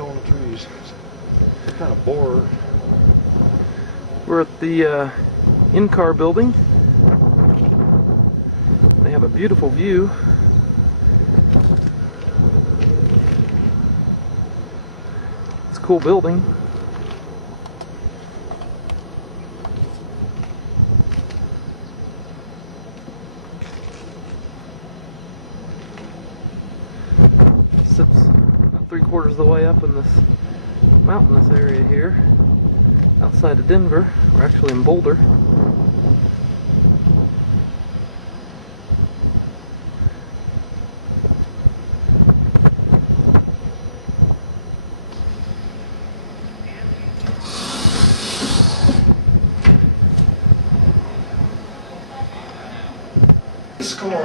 showing the trees. It's kind of borer. We're at the NCAR building. They have a beautiful view. It's a cool building. Sits about 3/4 of the way up in this mountainous area here outside of Denver. We're actually in Boulder.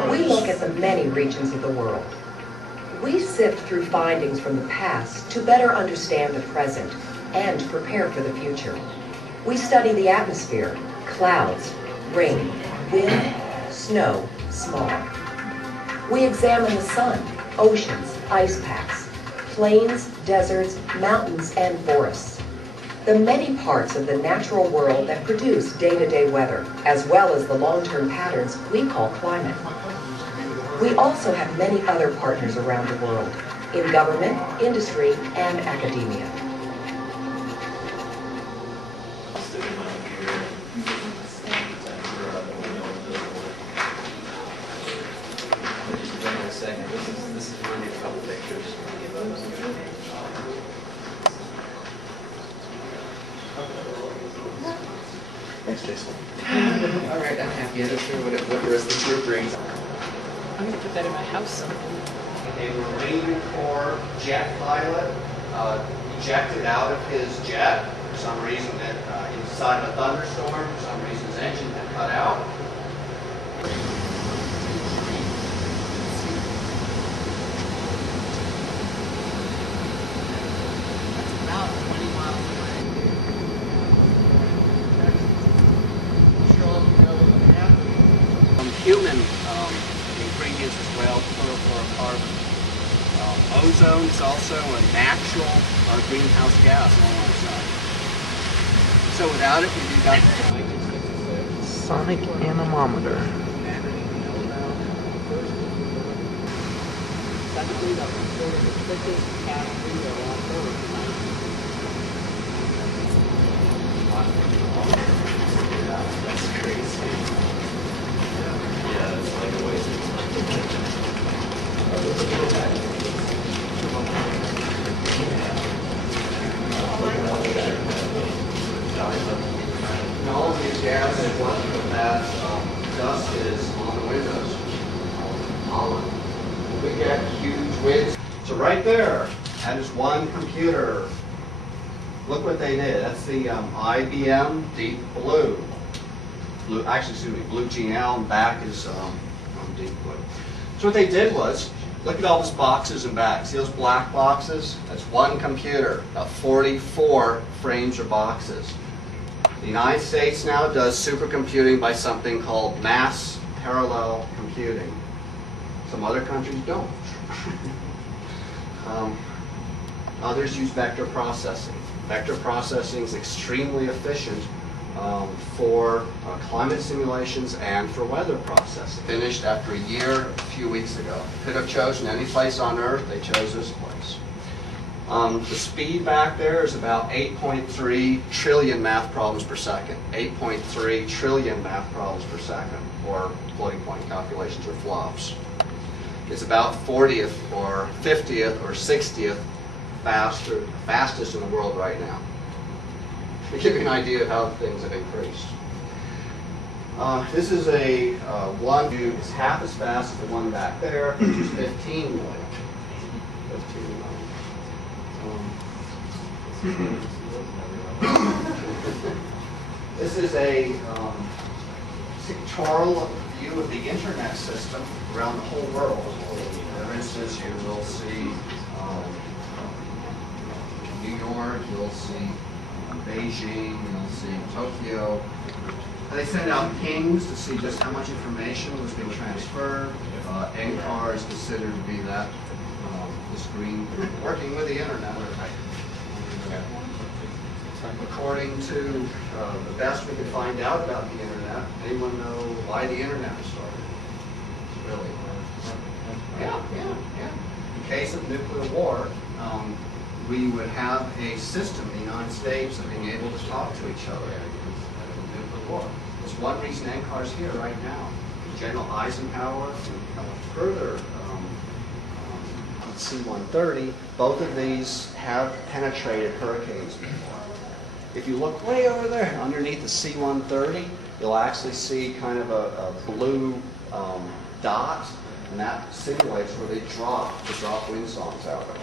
We look at the many regions of the world. We sift through findings from the past to better understand the present and prepare for the future. We study the atmosphere, clouds, rain, wind, snow, smog. We examine the sun, oceans, ice packs, plains, deserts, mountains, and forests. The many parts of the natural world that produce day-to-day weather, as well as the long-term patterns we call climate. We also have many other partners around the world, in government, industry, and academia. This is really a couple pictures. Thanks, Jason. All right, I'm happy. I'm not sure what the rest of the tour brings. I'm going to put that in my house. A Marine Corps jet pilot ejected out of his jet for some reason that inside of a thunderstorm. For some reason his engine had cut out. That's about 20 miles away. Human ingredients as well, chlorofluorocarbon. Ozone is also a natural greenhouse gas on our side. So without it, we do got Sonic anemometer. That's crazy. Yeah, it's like a waste of time. And all of these gases, one of that dust is on the windows, pollen. We get huge winds. So right there, that is one computer. Look what they did. That's the IBM Deep Blue. Actually, excuse me, Blue GL, and back is Deep Blue. So what they did was, look at all those boxes and bags. See those black boxes? That's one computer, about 44 frames or boxes. The United States now does supercomputing by something called mass parallel computing. Some other countries don't. Others use vector processing. Vector processing is extremely efficient for climate simulations and for weather processing. Finished after a year, a few weeks ago. Could have chosen any place on Earth, they chose this place. The speed back there is about 8.3 trillion math problems per second. 8.3 trillion math problems per second, or floating point calculations or flops. It's about 40th or 50th or 60th fastest in the world right now. To give you an idea of how things have increased. This is a one who is half as fast as the one back there, which is 15 million. 15 million. This is a sectoral view of the internet system around the whole world. For instance, you will see New York, you'll see Beijing, you'll see Tokyo. And they send out pings to see just how much information was being transferred. NCAR is considered to be that, this green, working with the internet. According to the best we can find out about the internet, anyone know why the internet was started? Really? Yeah. In case of nuclear war, we would have a system in the United States of being able to talk to each other in nuclear war. There's one reason NCAR is here right now. General Eisenhower and further C-130, both of these have penetrated hurricanes before. If you look way over there underneath the C-130, you'll actually see kind of a blue dot, and that simulates where they drop wind songs out of.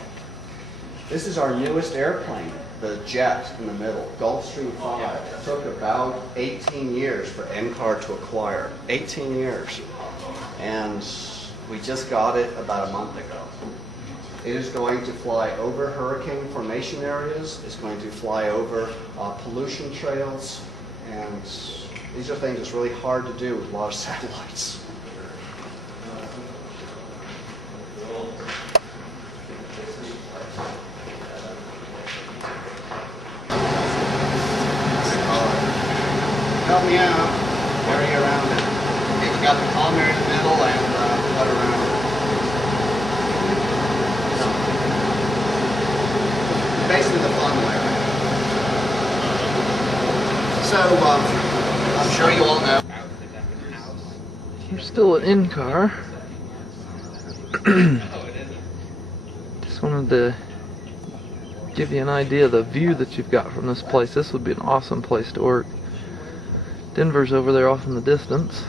This is our newest airplane, the jet in the middle, Gulfstream 5. It took about 18 years for NCAR to acquire. 18 years. And we just got it about a month ago. It is going to fly over hurricane formation areas. It's going to fly over pollution trails. And these are things that's really hard to do with a lot of satellites. Help me out. Area around it. Okay, we got the column area in the middle and what around it. Basically the fun way. So, I'm sure you all know. We're still at NCAR. Just wanted to give you an idea of the view that you've got from this place. This would be an awesome place to work. Denver's over there off in the distance.